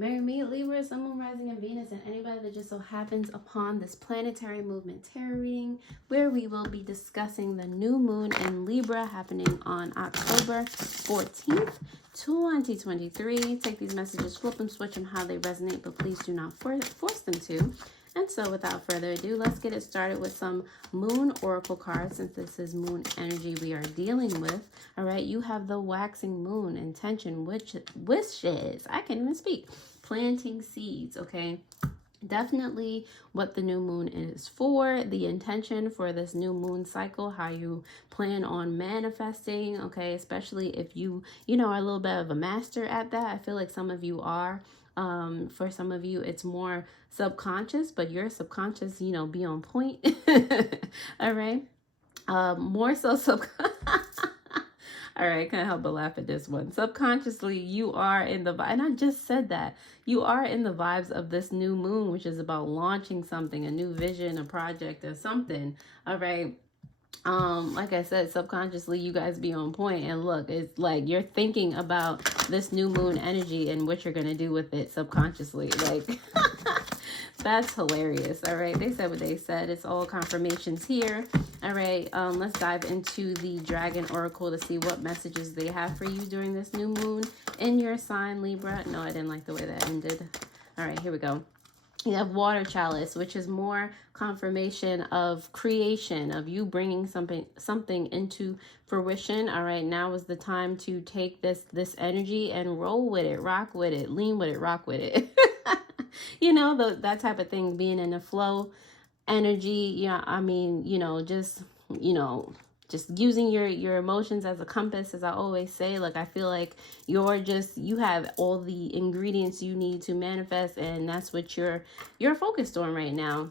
Marry me, Libra, Sun, Moon, Rising, and Venus, and anybody that just so happens upon this planetary movement tarot reading, where we will be discussing the new moon in Libra happening on October 14th, 2023. Take these messages, flip them, switch them how they resonate, but please do not force them to. And so without further ado, let's get it started with some moon oracle cards, since this is moon energy we are dealing with. All right, you have the waxing moon, intention, wishes. I can't even speak. Planting seeds, okay? Definitely what the new moon is for, the intention for this new moon cycle, how you plan on manifesting, okay? Especially if you are a little bit of a master at that. I feel like some of you are. For some of you, it's more subconscious, but your subconscious, be on point. All right. More so all right, can't help but laugh at this one. Subconsciously, you are in the vibe, and I just said that. You are in the vibes of this new moon, which is about launching something, a new vision, a project, or something. All right. Like I said, subconsciously you guys be on point, and look, it's like you're thinking about this new moon energy and what you're gonna do with it subconsciously. Like that's hilarious. All right, they said what they said. It's all confirmations here. All right, let's dive into the Dragon Oracle to see what messages they have for you during this new moon in your sign, Libra. No, I didn't like the way that ended. All right, here we go. You have Water Chalice, which is more confirmation of creation, of you bringing something into fruition. All right, now is the time to take this energy and roll with it, rock with it, lean with it, rock with it. That type of thing, being in the flow energy. Yeah, I mean, just using your emotions as a compass, as I always say. Like, I feel like you have all the ingredients you need to manifest, and that's what you're focused on right now.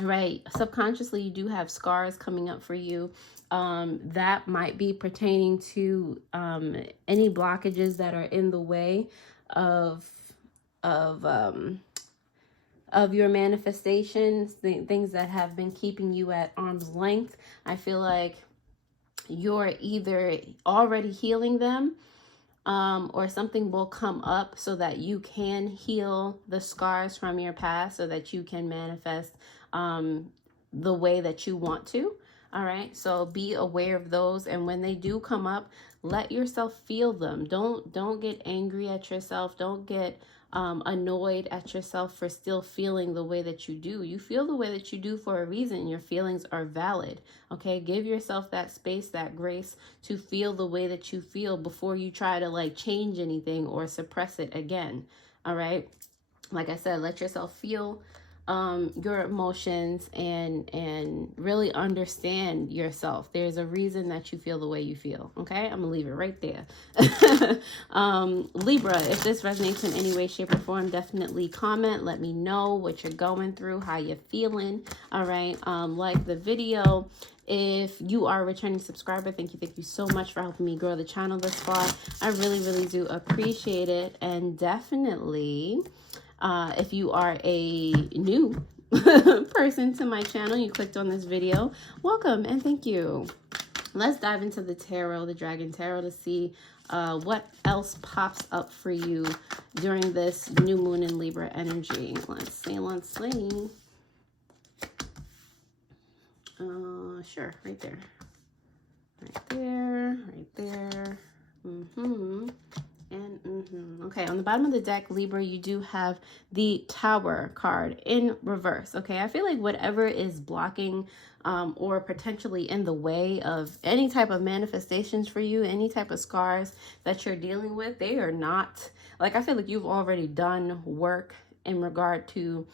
Right, subconsciously you do have scars coming up for you. That might be pertaining to any blockages that are in the way of your manifestations, things that have been keeping you at arm's length. I feel like you're either already healing them, or something will come up so that you can heal the scars from your past, so that you can manifest the way that you want to. All right, so be aware of those, and when they do come up, let yourself feel them. Don't get angry at yourself. Don't get annoyed at yourself for still feeling the way that you do. You feel the way that you do for a reason. Your feelings are valid. Okay, give yourself that space, that grace to feel the way that you feel before you try to change anything or suppress it again. All right, like I said, let yourself feel your emotions and really understand yourself. There's a reason that you feel the way you feel. Okay, I'm gonna leave it right there. Libra, if this resonates in any way, shape, or form, definitely comment. Let me know what you're going through, how you're feeling. All right, like the video. If you are a returning subscriber, thank you so much for helping me grow the channel this far. I really do appreciate it. And definitely, if you are a new person to my channel, you clicked on this video, welcome and thank you. Let's dive into the tarot, the Dragon Tarot, to see what else pops up for you during this new moon in Libra energy. Let's see. Sure, right there. Okay, on the bottom of the deck, Libra, you do have the Tower card in reverse. Okay, I feel like whatever is blocking or potentially in the way of any type of manifestations for you, any type of scars that you're dealing with, they are not, I feel like you've already done work in regard to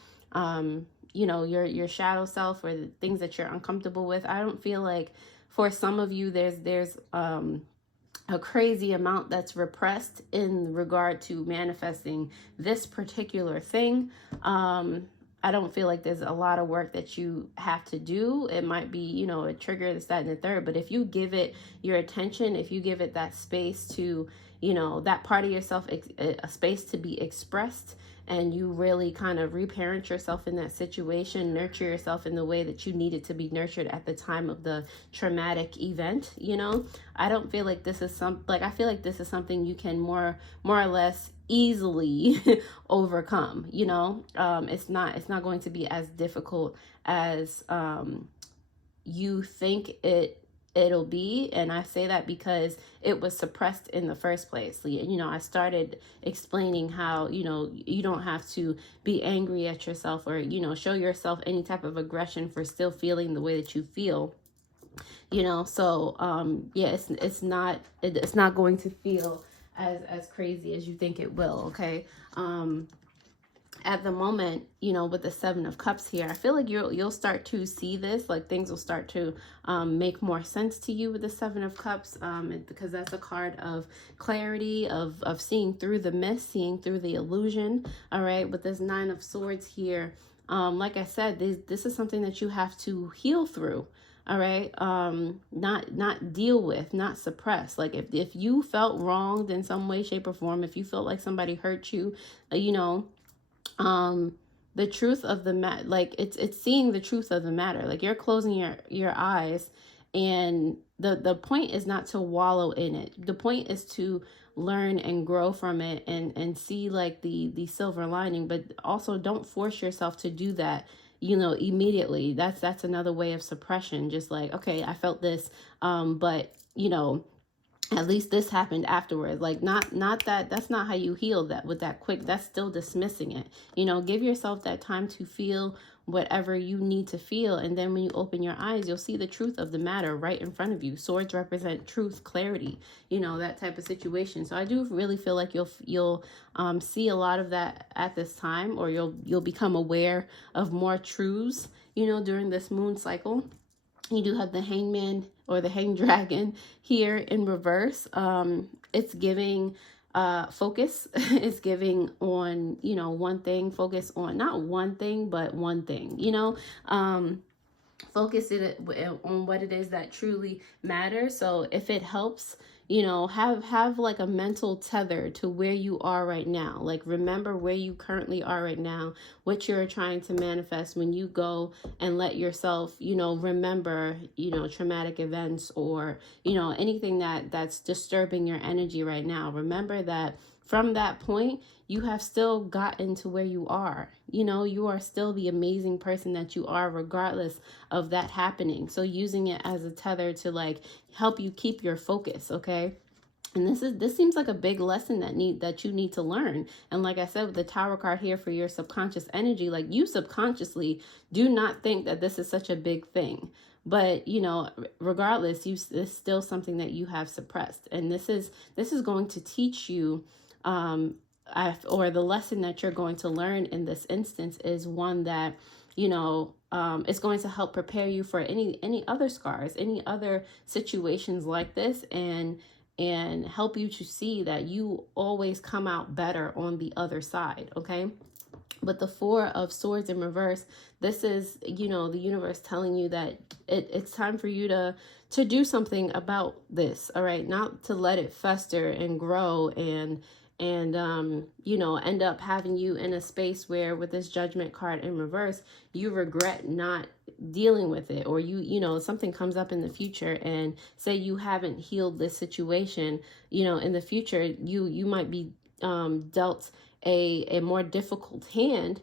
your shadow self, or the things that you're uncomfortable with. I don't feel like for some of you there's a crazy amount that's repressed in regard to manifesting this particular thing. I don't feel like there's a lot of work that you have to do. It might be, a trigger, this, that, and the third. But if you give it your attention, if you give it that space to, that part of yourself, a space to be expressed, and you really kind of reparent yourself in that situation, nurture yourself in the way that you needed to be nurtured at the time of the traumatic event, I don't feel like this is I feel like this is something you can more or less easily overcome. You know, it's not going to be as difficult as you think it'll be. And I say that because it was suppressed in the first place. You know, I started explaining how, you know, you don't have to be angry at yourself or, you know, show yourself any type of aggression for still feeling the way that you feel. You know, so yeah, it's not going to feel as crazy as you think it will. Okay. At the moment, you know, with the Seven of Cups here, I feel like you'll start to see this, like things will start to make more sense to you with the Seven of Cups, because that's a card of clarity, of seeing through the mist, seeing through the illusion. All right, with this Nine of Swords here, like I said, this is something that you have to heal through. All right, not deal with, not suppress. Like if you felt wronged in some way, shape, or form, if you felt like somebody hurt you, you know, the truth of the matter, like it's seeing the truth of the matter. Like you're closing your eyes, and the point is not to wallow in it. The point is to learn and grow from it and see like the silver lining, but also don't force yourself to do that, you know, immediately. That's another way of suppression. Just like, okay, I felt this, but you know, at least this happened afterwards. Like not that's not how you heal that with that quick. That's still dismissing it. You know, give yourself that time to feel whatever you need to feel, and then when you open your eyes, you'll see the truth of the matter right in front of you. Swords represent truth, clarity, you know, that type of situation. So I do really feel like you'll see a lot of that at this time, or you'll become aware of more truths, you know, during this moon cycle. You do have the Hangman or the Hanged Dragon here in reverse. It's giving focus. It's giving on, you know, one thing. Focus on not one thing, but one thing, you know. Focus it on what it is that truly matters. So if it helps, you know, have like a mental tether to where you are right now. Like remember where you currently are right now, what you're trying to manifest when you go and let yourself, you know, remember, you know, traumatic events or, you know, anything that's disturbing your energy right now. Remember that from that point, you have still gotten to where you are. You know, you are still the amazing person that you are, regardless of that happening. So using it as a tether to like help you keep your focus, okay? And this seems like a big lesson that you need to learn. And like I said, with the Tower card here for your subconscious energy, like you subconsciously do not think that this is such a big thing. But, you know, regardless, it's still something that you have suppressed. And this is going to teach you, or the lesson that you're going to learn in this instance is one that, you know, is going to help prepare you for any other scars, any other situations like this, and help you to see that you always come out better on the other side, okay? But the Four of Swords in reverse, this is, you know, the universe telling you that it's time for you to do something about this, all right? Not to let it fester and grow and you know, end up having you in a space where with this Judgment card in reverse, you regret not dealing with it, or you know, something comes up in the future and say you haven't healed this situation, you know, in the future, you might be dealt a more difficult hand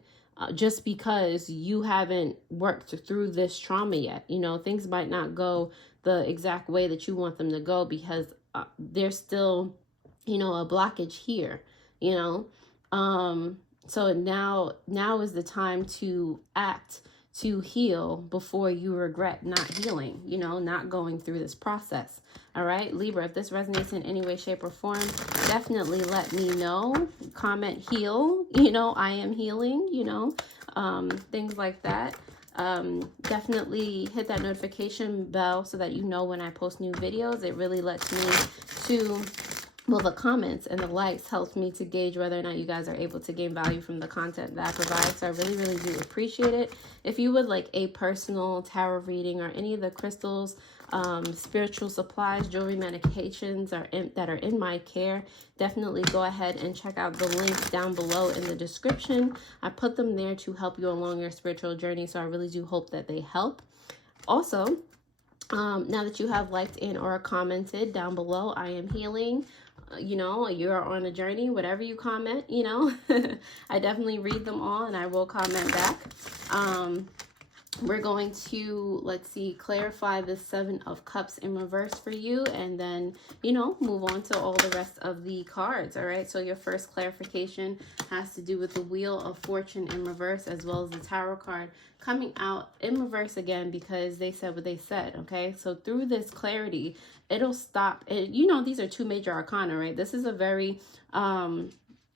just because you haven't worked through this trauma yet. You know, things might not go the exact way that you want them to go because there's still, you know, a blockage here, you know. So now is the time to act, to heal before you regret not healing, you know, not going through this process. All right, Libra, if this resonates in any way, shape, or form, definitely let me know. Comment heal, you know, I am healing, you know, things like that. Definitely hit that notification bell so that you know when I post new videos. It really lets me to, well, the comments and the likes helps me to gauge whether or not you guys are able to gain value from the content that I provide. So I really, really do appreciate it. If you would like a personal tarot reading or any of the crystals, spiritual supplies, jewelry, medications that are in my care, definitely go ahead and check out the links down below in the description. I put them there to help you along your spiritual journey. So I really do hope that they help. Also, now that you have liked and or commented down below, I am healing. you know, you're on a journey, whatever you comment, you know. I definitely read them all and I will comment back. We're going to, let's see, clarify the Seven of Cups in reverse for you, and then, you know, move on to all the rest of the cards. All right, so your first clarification has to do with the Wheel of Fortune in reverse, as well as the Tarot card coming out in reverse again, because they said what they said. Okay, so through this clarity, it'll stop it. You know, these are two major arcana, right? This is a very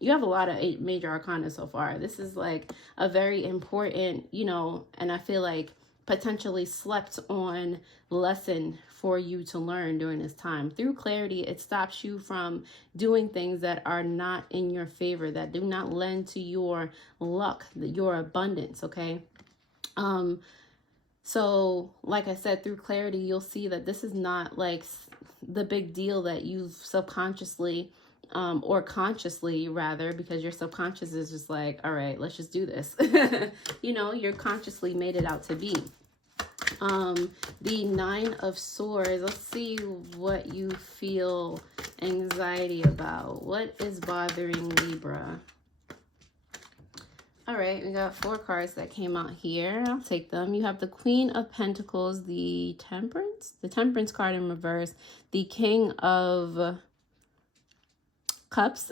you have a lot of major arcana so far. This is like a very important, you know, and I feel like potentially slept on lesson for you to learn during this time. Through clarity, it stops you from doing things that are not in your favor, that do not lend to your luck, your abundance, okay? So like I said, through clarity, you'll see that this is not like the big deal that you've subconsciously or consciously rather, because your subconscious is just like, all right, let's just do this. You know, you're consciously made it out to be. The Nine of Swords, let's see what you feel anxiety about. What is bothering Libra? All right, we got 4 cards that came out here. I'll take them. You have the Queen of Pentacles, the Temperance card in reverse, the King of Cups,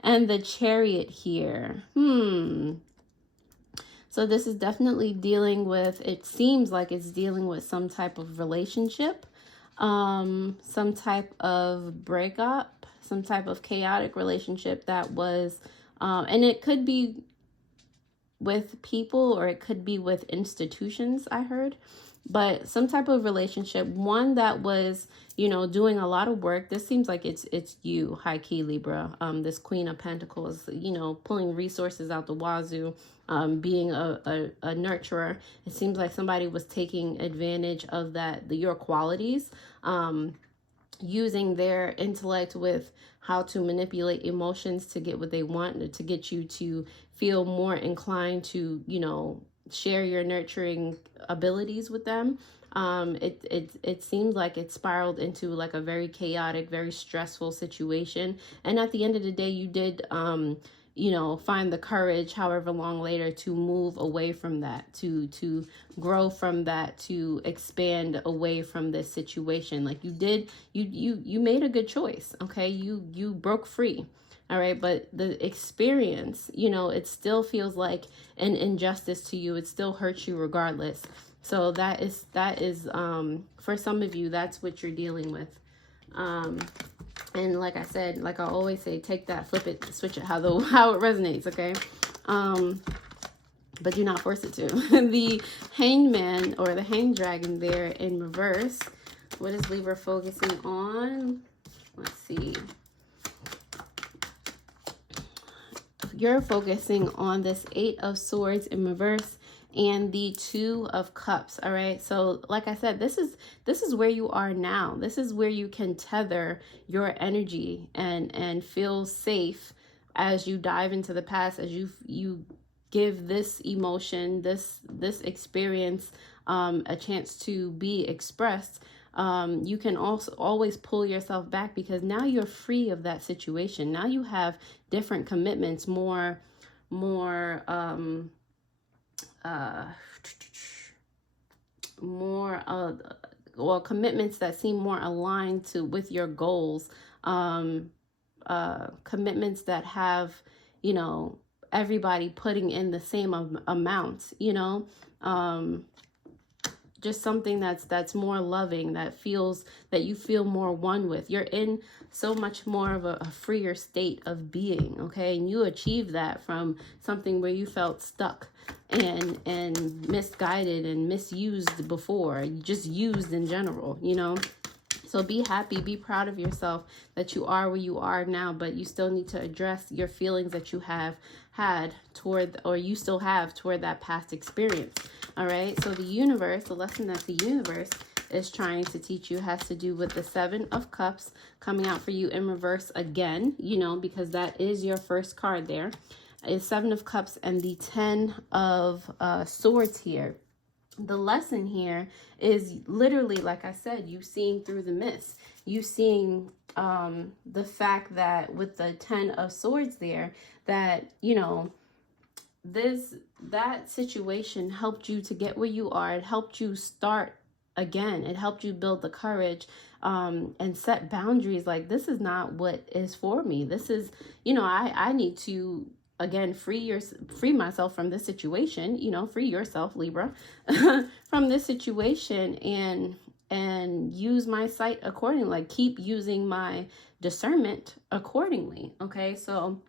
and the Chariot here. So this is definitely dealing with, it seems like it's dealing with some type of relationship, some type of breakup, some type of chaotic relationship that was, and it could be with people or it could be with institutions, I heard. But some type of relationship, one that was, you know, doing a lot of work. This seems like it's you, high key Libra. This Queen of Pentacles, you know, pulling resources out the wazoo, being a nurturer. It seems like somebody was taking advantage of your qualities, using their intellect with how to manipulate emotions to get what they want, to get you to feel more inclined to, you know, share your nurturing abilities with them. It seems like it spiraled into like a very chaotic, very stressful situation. And at the end of the day, you did, you know, find the courage, however long later, to move away from that, to grow from that, to expand away from this situation. Like you did, you made a good choice. Okay. You broke free. All right. But the experience, you know, it still feels like an injustice to you. It still hurts you regardless. So that is for some of you, that's what you're dealing with. And like I said, like I always say, take that, flip it, switch it, how it resonates. Okay. But do not force it to. The Hangman or the Hanged Dragon there in reverse. What is Libra focusing on? Let's see. You're focusing on this 8 of Swords in reverse and the 2 of Cups. All right. So like I said, this is where you are now. This is where you can tether your energy and feel safe as you dive into the past, as you give this emotion, this experience a chance to be expressed. You can also always pull yourself back, because now you're free of that situation. Now you have different commitments, more commitments that seem more aligned with your goals, commitments that have, you know, everybody putting in the same amount, you know, just something that's more loving, that you feel more one with. You're in so much more of a freer state of being. Okay. And you achieve that from something where you felt stuck and misguided and misused before, just used in general, you know. So be happy, be proud of yourself that you are where you are now, but you still need to address your feelings that you have had toward, or you still have toward, that past experience. All right. So the universe, the lesson that the universe is trying to teach you has to do with the 7 of Cups coming out for you in reverse again, you know, because that is your first card there. Is 7 of Cups and the 10 of Swords here. the lesson here is literally, like I said, you seeing through the mist. You seeing the fact that with the 10 of Swords there, that, you know, that situation helped you to get where you are. It helped you start again. It helped you build the courage and set boundaries. Like, this is not what is for me. This is, you know, I need to, again, free myself from this situation. You know, free yourself, Libra, from this situation, and use my sight accordingly. Like, keep using my discernment accordingly. Okay, so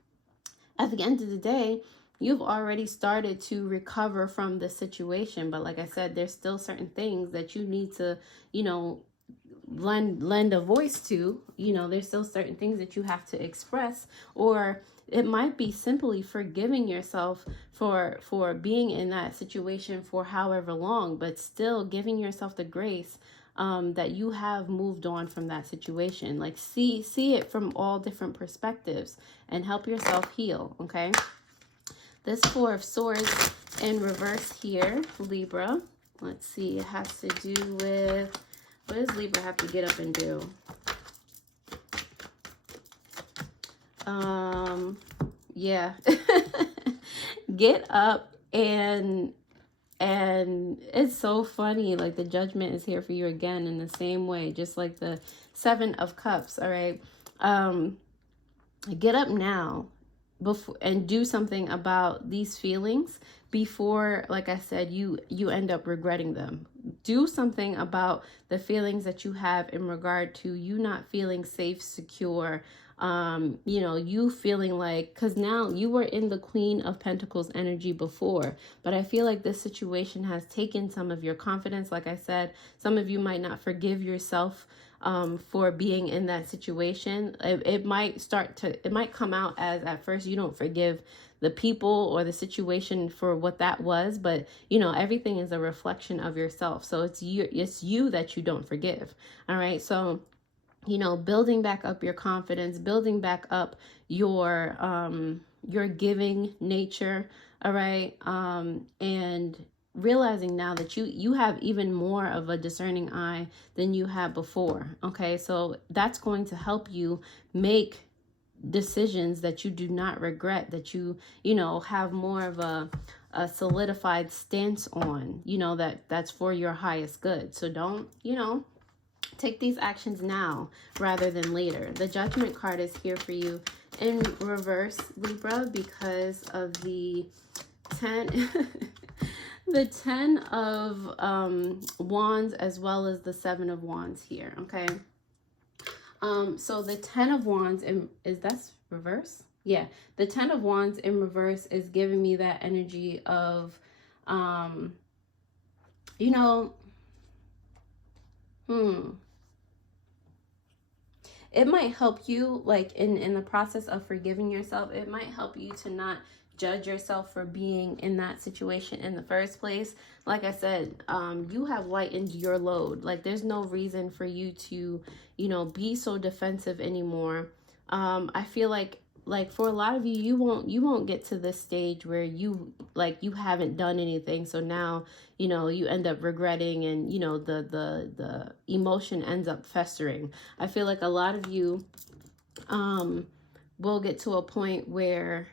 at the end of the day, you've already started to recover from the situation. But like I said, there's still certain things that you need to, you know, lend a voice to. You know, there's still certain things that you have to express, or it might be simply forgiving yourself for being in that situation for however long, but still giving yourself the grace that you have moved on from that situation. Like, see it from all different perspectives and help yourself heal. Okay, this Four of Swords in reverse here, Libra. Let's see, it has to do with, what does Libra have to get up and do? Yeah. Get up, and it's so funny, like the Judgment is here for you again in the same way, just like the Seven of Cups. All right, get up now before and do something about these feelings before, like I said, you end up regretting them. Do something about the feelings that you have in regard to you not feeling safe, secure, you know, you feeling like, because now you were in the Queen of Pentacles energy before, but I feel like this situation has taken some of your confidence. Like I said, some of you might not forgive yourself for being in that situation. It might come out as, at first, you don't forgive the people or the situation for what that was, but you know, everything is a reflection of yourself. So it's you that you don't forgive. All right, so you know, building back up your confidence, building back up your giving nature. All right, and realizing now that you have even more of a discerning eye than you had before. Okay, so that's going to help you make decisions that you do not regret, that you know, have more of a solidified stance on, you know, that's for your highest good. So don't, you know, take these actions now rather than later. The Judgment card is here for you in reverse, Libra, because of the 10 the 10 of wands, as well as the 7 of wands here. Okay, so the 10 of wands, is that reverse? Yeah, the 10 of wands in reverse is giving me that energy of you know, it might help you, like in the process of forgiving yourself, it might help you to not judge yourself for being in that situation in the first place. Like I said, you have lightened your load. Like, there's no reason for you to, you know, be so defensive anymore. I feel like for a lot of you, you won't get to this stage where you haven't done anything. So now, you know, you end up regretting, and you know, the emotion ends up festering. I feel like a lot of you will get to a point where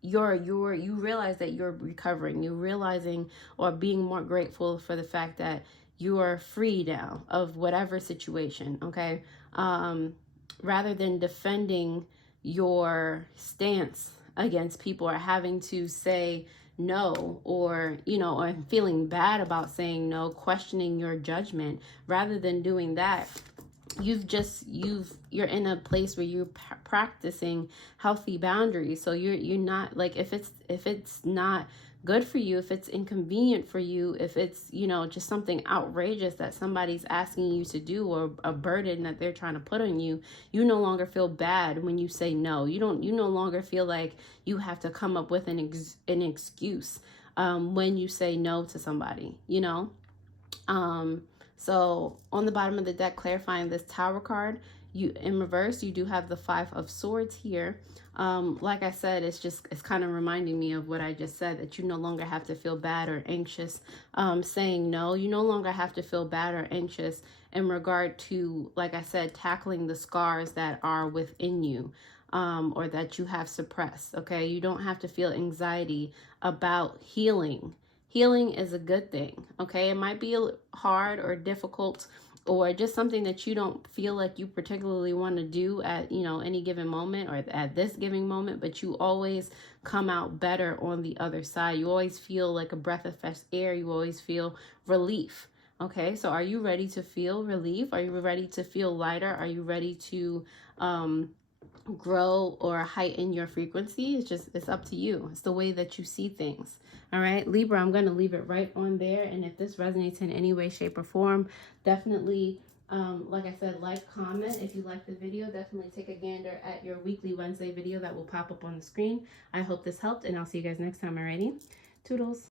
you realize that you're recovering, you're realizing or being more grateful for the fact that you are free now of whatever situation. Okay, rather than defending your stance against people, or having to say no, or you know, or feeling bad about saying no, questioning your judgment. Rather than doing that, you're in a place where you're practicing healthy boundaries. So you're not, like, if it's not good for you, if it's inconvenient for you, if it's, you know, just something outrageous that somebody's asking you to do, or a burden that they're trying to put on you, you no longer feel bad when you say no. You no longer feel like you have to come up with an excuse when you say no to somebody, you know. So on the bottom of the deck, clarifying this Tower card, You, in reverse, you do have the 5 of Swords here. Like I said, it's kind of reminding me of what I just said, that you no longer have to feel bad or anxious saying no. You no longer have to feel bad or anxious in regard to, like I said, tackling the scars that are within you. Or that you have suppressed, okay? You don't have to feel anxiety about healing. Healing is a good thing, okay? It might be hard or difficult or just something that you don't feel like you particularly want to do at, you know, any given moment or at this given moment, but you always come out better on the other side. You always feel like a breath of fresh air. You always feel relief, okay? So are you ready to feel relief? Are you ready to feel lighter? Are you ready to grow or heighten your frequency? It's up to you. It's the way that you see things. All right, Libra, I'm going to leave it right on there. And if this resonates in any way, shape, or form, definitely, like I said, like, comment. If you like the video, definitely take a gander at your weekly Wednesday video that will pop up on the screen. I hope this helped, and I'll see you guys next time. Alrighty, toodles.